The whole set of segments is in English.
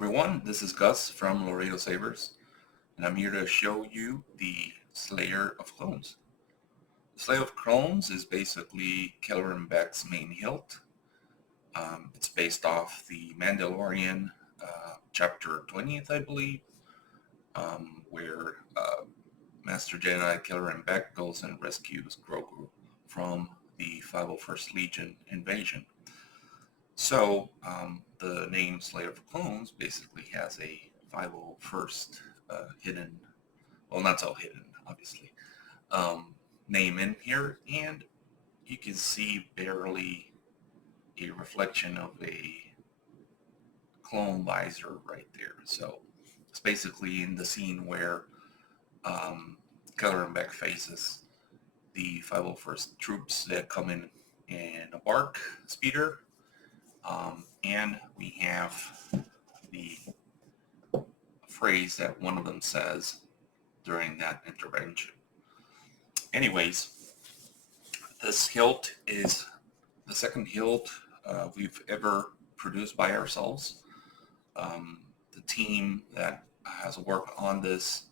Everyone, this is Gus from Laredo Sabers, and I'm here to show you the Slayer of Clones. The Slayer of Clones is basically Keller and Beck's main hilt. It's based off the Mandalorian chapter 20th, I believe, where Master Jedi Keller and Beck goes and rescues Grogu from the 501st Legion invasion. So the name Slayer of Clones basically has a 501st hidden, well, not so hidden, obviously, name in here, and you can see barely a reflection of a clone visor right there. So it's basically in the scene where Keller and Beck faces the 501st troops that come in a bark speeder. And we have the phrase that one of them says during that intervention. Anyways, this hilt is the second hilt we've ever produced by ourselves. The team that has worked on this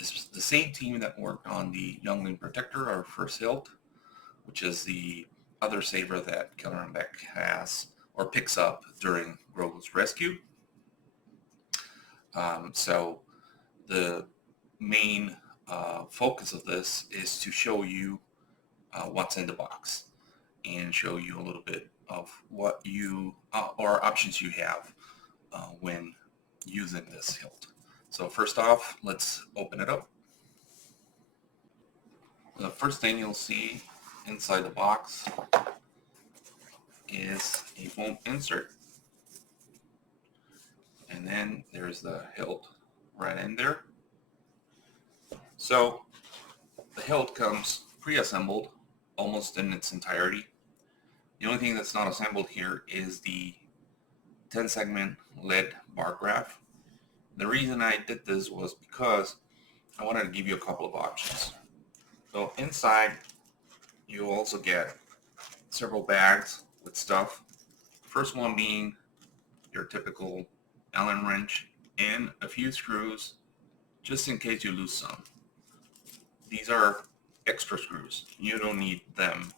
is the same team that worked on the Youngling Protector, our first hilt, which is the other saber that Keller and Beck has or picks up during Grogu's rescue. So the main focus of this is to show you what's in the box and show you a little bit of what you or options you have when using this hilt. So first off, let's open it up. The first thing you'll see inside the box is a foam insert, and then there's the hilt right in there. So the hilt comes pre-assembled almost in its entirety. The only thing that's not assembled here is the 10 segment lead bar graph. The reason I did this was because I wanted to give you a couple of options. So inside you also get several bags with stuff. First one being your typical Allen wrench and a few screws just in case you lose some. These are extra screws. You don't need them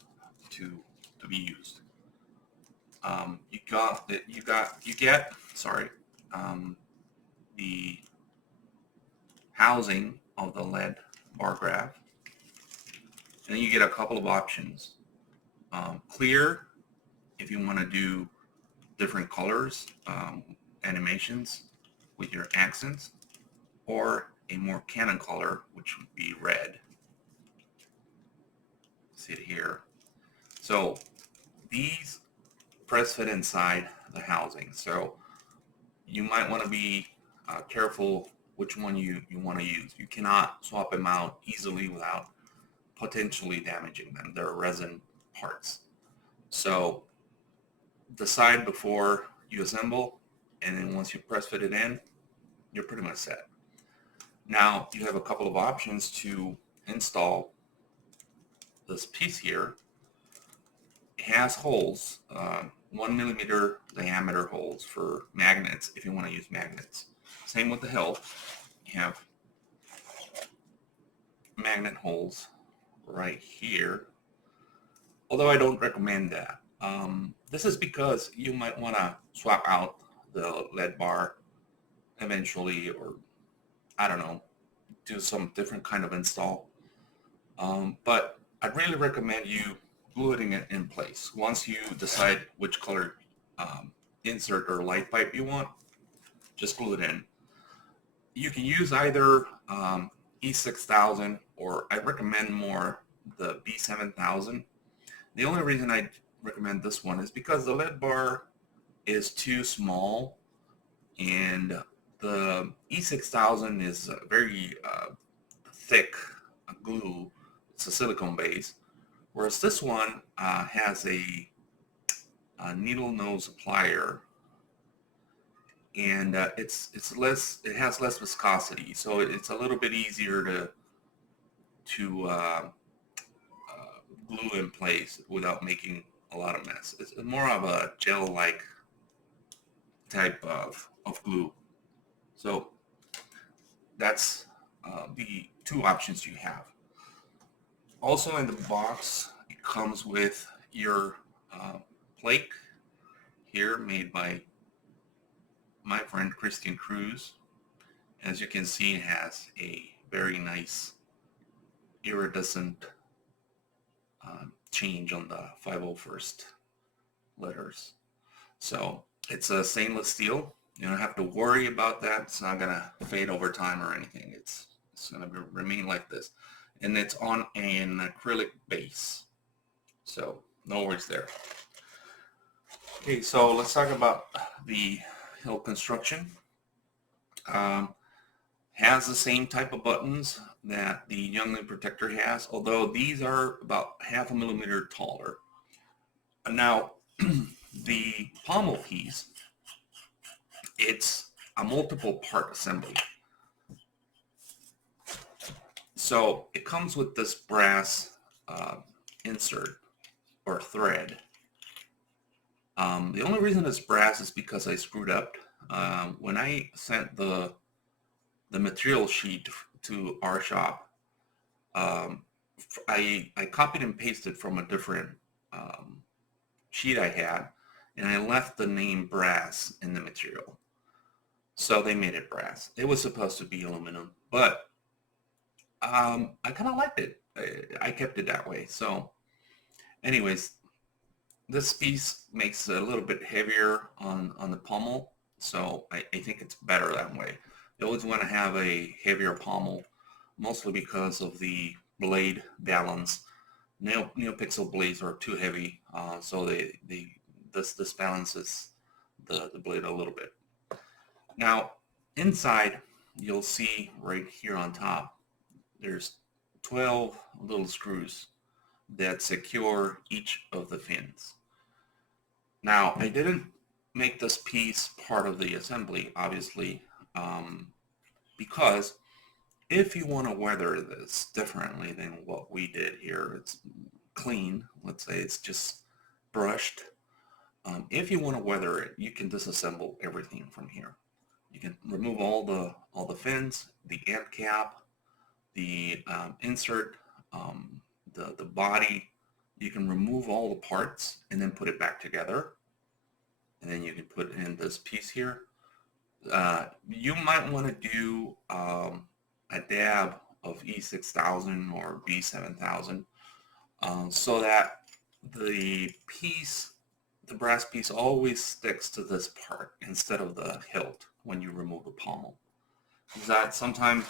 to be used. You get the housing of the lead bar graph, and then you get a couple of options. Clear, if you want to do different colors, animations with your accents, or a more canon color, which would be red. See it here. So these press fit inside the housing, so you might want to be careful which one you want to use. You cannot swap them out easily without potentially damaging them. They're resin parts. So decide before you assemble, and then once you press fit it in, you're pretty much set. Now you have a couple of options to install this piece here. It has holes, 1 millimeter diameter holes for magnets if you want to use magnets. Same with the hilt. You have magnet holes right here, although I don't recommend that. This is because you might want to swap out the lead bar eventually, or I don't know, do some different kind of install. But I'd really recommend you gluing it in place. Once you decide which color insert or light pipe you want, just glue it in. You can use either E6000, or I recommend more the B7000. The only reason I recommend this one is because the lead bar is too small, and the E6000 is a very thick glue. It's a silicone base, whereas this one has a needle nose plier, and it has less viscosity, so it's a little bit easier to glue in place without making a lot of mess. It's more of a gel-like type of glue So that's the two options you have. Also in the box, it comes with your plate here, made by my friend Christian Cruz. As you can see, it has a very nice iridescent change on the 501st letters. So it's a stainless steel. You don't have to worry about that. It's not gonna fade over time or anything. It's gonna remain like this, and it's on an acrylic base, so no worries there. Okay, so let's talk about the hill construction. Has the same type of buttons that the Youngling Protector has, although these are about 1/2 millimeter taller. Now, the pommel piece, it's a multiple part assembly. So it comes with this brass insert or thread. The only reason it's brass is because I screwed up. When I sent the material sheet to our shop, I copied and pasted from a different sheet I had, and I left the name brass in the material. So they made it brass. It was supposed to be aluminum, but I kind of liked it. I kept it that way. So anyways, this piece makes it a little bit heavier on the pommel, so I think it's better that way. You always want to have a heavier pommel, mostly because of the blade balance. NeoPixel blades are too heavy, so this balances the blade a little bit. Now inside, you'll see right here on top, there's 12 little screws that secure each of the fins. Now, I didn't make this piece part of the assembly, obviously, because if you want to weather this differently than what we did here, it's clean, let's say it's just brushed. If you want to weather it, you can disassemble everything from here. You can remove all the fins, the end cap, the insert, the body. You can remove all the parts and then put it back together. And then you can put in this piece here. You might want to do a dab of E6000 or B7000 so that the brass piece always sticks to this part instead of the hilt when you remove the pommel. Because that sometimes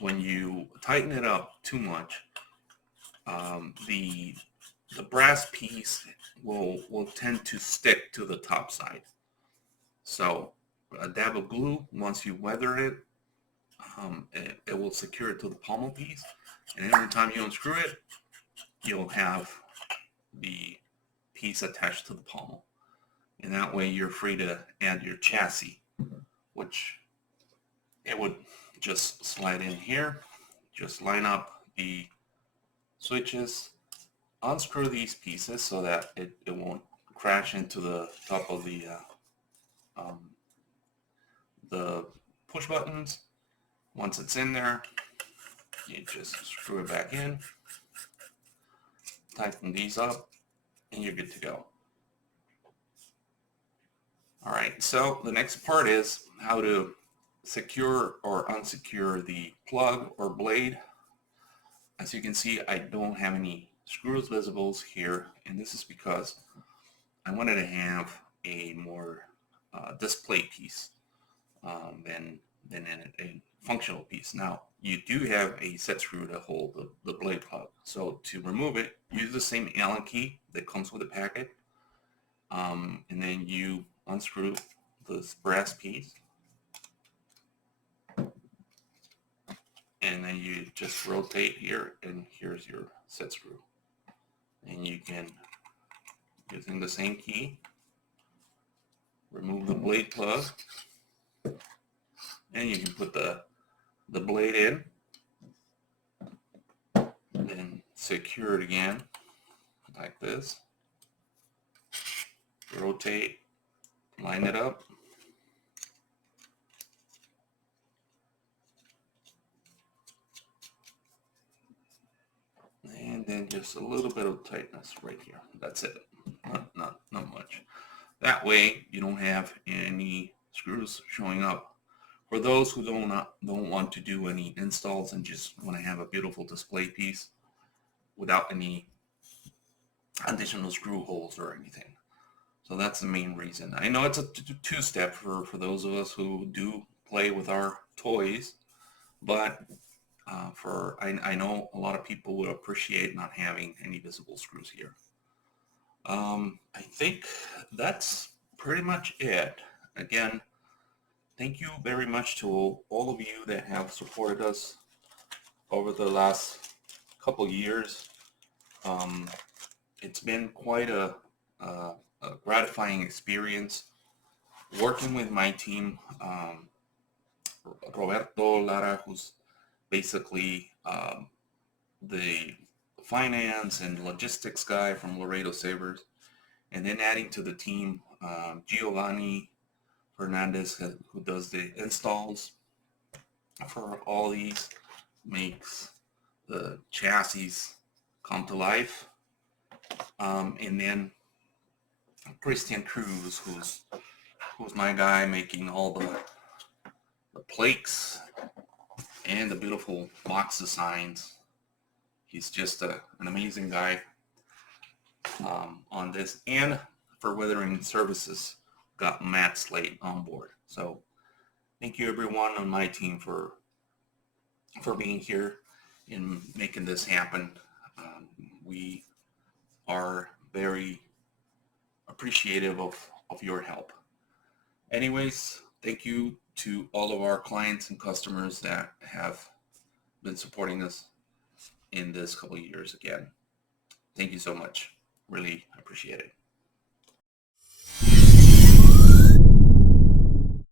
when you tighten it up too much, the brass piece will tend to stick to the top side. So a dab of glue, once you weather it, it will secure it to the pommel piece, and every time you unscrew it, you'll have the piece attached to the pommel, and that way you're free to add your chassis, which it would just slide in here. Just line up the switches, unscrew these pieces so that it won't crash into the top of the push buttons. Once it's in there, you just screw it back in, tighten these up, and you're good to go. Alright, so the next part is how to secure or unsecure the plug or blade. As you can see, I don't have any screws visible here, and this is because I wanted to have a more display piece than a functional piece. Now, you do have a set screw to hold the blade plug. So to remove it, use the same Allen key that comes with the packet, and then you unscrew this brass piece, and then you just rotate here, and here's your set screw. And you can, using the same key, remove the blade plug, and you can put the blade in, then secure it again like this, rotate, line it up, and then just a little bit of tightness right here. That's it. Not much. That way you don't have any screws showing up. For those who don't want to do any installs and just want to have a beautiful display piece without any additional screw holes or anything. So that's the main reason. I know it's a two-step for those of us who do play with our toys, but I know a lot of people would appreciate not having any visible screws here. I think that's pretty much it. Again, thank you very much to all of you that have supported us over the last couple years. It's been quite a gratifying experience working with my team. Roberto Lara, who's basically the finance and logistics guy from Laredo Sabres, and then adding to the team Giovanni Fernandez, who does the installs for all these, makes the chassis come to life, and then Christian Cruz, who's my guy, making all the plaques and the beautiful box designs. He's just an amazing guy on this. And for weathering services, got Matt Slate on board. So thank you everyone on my team for being here and making this happen. We are very appreciative of your help. Anyways, thank you to all of our clients and customers that have been supporting us in this couple of years again. Thank you so much. Really appreciate it.